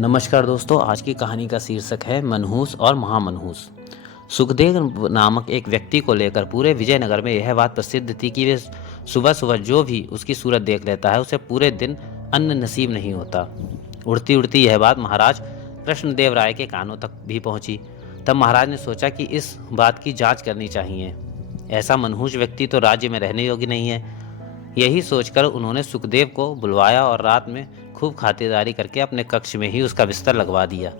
नमस्कार दोस्तों, आज की कहानी का शीर्षक है मनहूस और महामनहूस। सुखदेव नामक एक व्यक्ति को लेकर पूरे विजयनगर में यह बात प्रसिद्ध थी कि वे सुबह सुबह जो भी उसकी सूरत देख लेता है उसे पूरे दिन अन्न नसीब नहीं होता। उड़ती उड़ती यह बात महाराज कृष्णदेव राय के कानों तक भी पहुंची। तब महाराज ने सोचा कि इस बात की जांच करनी चाहिए। ऐसा मनहूस व्यक्ति तो राज्य में रहने योग्य नहीं है। यही सोचकर उन्होंने सुखदेव को बुलवाया और रात में खूब खातिरदारी करके अपने कक्ष में ही उसका बिस्तर लगवा दिया।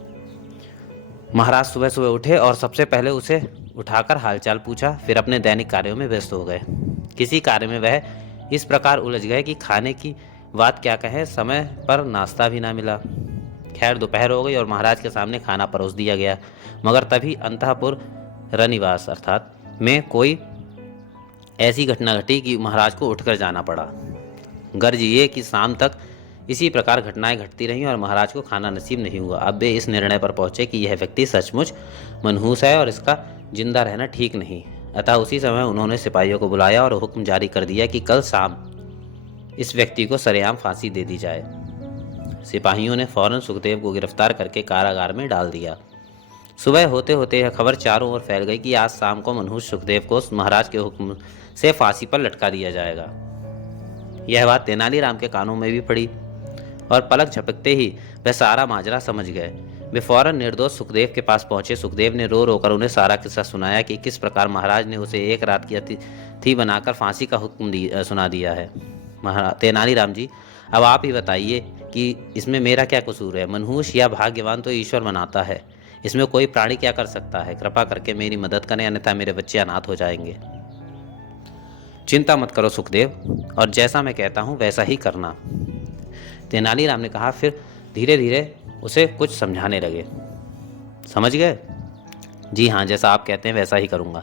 महाराज सुबह सुबह उठे और सबसे पहले उसे उठाकर हालचाल पूछा, फिर अपने दैनिक कार्यों में व्यस्त हो गए। किसी कार्य में वह इस प्रकार उलझ गए कि खाने की बात क्या कहें, समय पर नाश्ता भी ना मिला। खैर दोपहर हो गई और महाराज के सामने खाना परोस दिया गया, मगर तभी अंतःपुर रनिवास अर्थात में कोई ऐसी घटना घटी कि महाराज को उठकर जाना पड़ा। गर्ज ये कि शाम तक इसी प्रकार घटनाएं घटती रहीं और महाराज को खाना नसीब नहीं हुआ। अब वे इस निर्णय पर पहुंचे कि यह व्यक्ति सचमुच मनहूस है और इसका जिंदा रहना ठीक नहीं। अतः उसी समय उन्होंने सिपाहियों को बुलाया और हुक्म जारी कर दिया कि कल शाम इस व्यक्ति को सरेआम फांसी दे दी जाए। सिपाहियों ने फौरन सुखदेव को गिरफ्तार करके कारागार में डाल दिया। सुबह होते होते यह खबर चारों ओर फैल गई कि आज शाम को मनहूस सुखदेव को महाराज के हुक्म से फांसी पर लटका दिया जाएगा। यह बात तेनालीराम के कानों में भी पड़ी और पलक झपकते ही वह सारा माजरा समझ गए। वे फौरन निर्दोष सुखदेव के पास पहुंचे। सुखदेव ने रो रोकर उन्हें सारा किस्सा सुनाया कि किस प्रकार महाराज ने उसे एक रात की अतिथि बनाकर फांसी का हुक्म सुना दिया है। तेनालीराम जी, अब आप ही बताइए कि इसमें मेरा क्या कसूर है? मनहूस या भाग्यवान तो ईश्वर बनाता है, इसमें कोई प्राणी क्या कर सकता है? कृपा करके मेरी मदद करें, अन्यथा मेरे बच्चे अनाथ हो जाएंगे। चिंता मत करो सुखदेव, और जैसा मैं कहता हूँ वैसा ही करना, तेनालीराम ने कहा। फिर धीरे धीरे उसे कुछ समझाने लगे। समझ गए? जी हाँ, जैसा आप कहते हैं वैसा ही करूँगा।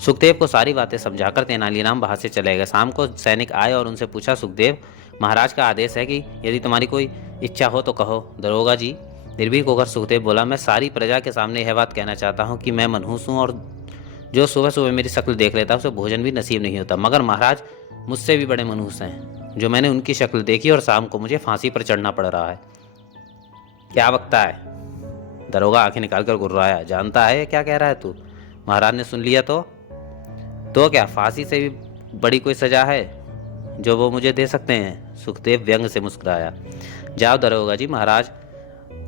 सुखदेव को सारी बातें समझाकर तेनालीराम वहाँ से चले गए। शाम को सैनिक आए और उनसे पूछा, सुखदेव, महाराज का आदेश है कि यदि तुम्हारी कोई इच्छा हो तो कहो। दरोगा जी, निर्भीक होकर सुखदेव बोला, मैं सारी प्रजा के सामने यह बात कहना चाहता हूँ कि मैं मनहूस हूँ और जो सुबह सुबह मेरी शक्ल देख लेता है उसे भोजन भी नसीब नहीं होता। मगर महाराज मुझसे भी बड़े मनहूस हैं, जो मैंने उनकी शक्ल देखी और शाम को मुझे फांसी पर चढ़ना पड़ रहा है। क्या बकता है? दरोगा आंखें निकालकर गुर्राया। जानता है क्या कह रहा है तू? महाराज ने सुन लिया तो क्या फांसी से भी बड़ी कोई सजा है जो वो मुझे दे सकते हैं? सुखदेव व्यंग से मुस्कुराया। जाओ दरोगा जी, महाराज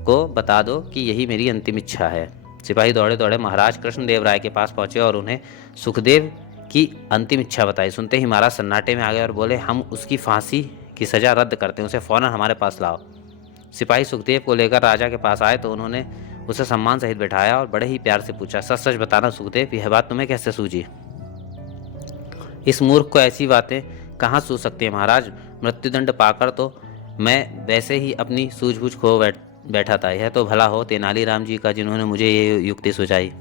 को बता दो कि यही मेरी अंतिम इच्छा है। सिपाही दौड़े दौड़े महाराज कृष्णदेव राय के पास पहुंचे और उन्हें सुखदेव की अंतिम इच्छा बताई। सुनते ही महाराज सन्नाटे में आ गए और बोले, हम उसकी फांसी की सजा रद्द करते हैं, उसे फौरन हमारे पास लाओ। सिपाही सुखदेव को लेकर राजा के पास आए तो उन्होंने उसे सम्मान सहित बैठाया और बड़े ही प्यार से पूछा, सच सच बताना सुखदेव, यह बात तुम्हें कैसे सूझी? इस मूर्ख को ऐसी बातें कहाँ सूझ सकती है महाराज? मृत्युदंड पाकर तो मैं वैसे ही अपनी सूझबूझ खो बैठा था। यह तो भला हो तेनालीराम जी का जिन्होंने मुझे ये युक्ति सुझाई।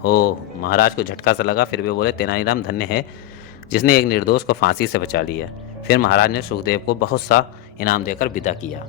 ओह, महाराज को झटका सा लगा। फिर वे बोले, तेनालीराम धन्य है जिसने एक निर्दोष को फांसी से बचा लिया। फिर महाराज ने सुखदेव को बहुत सा इनाम देकर विदा किया।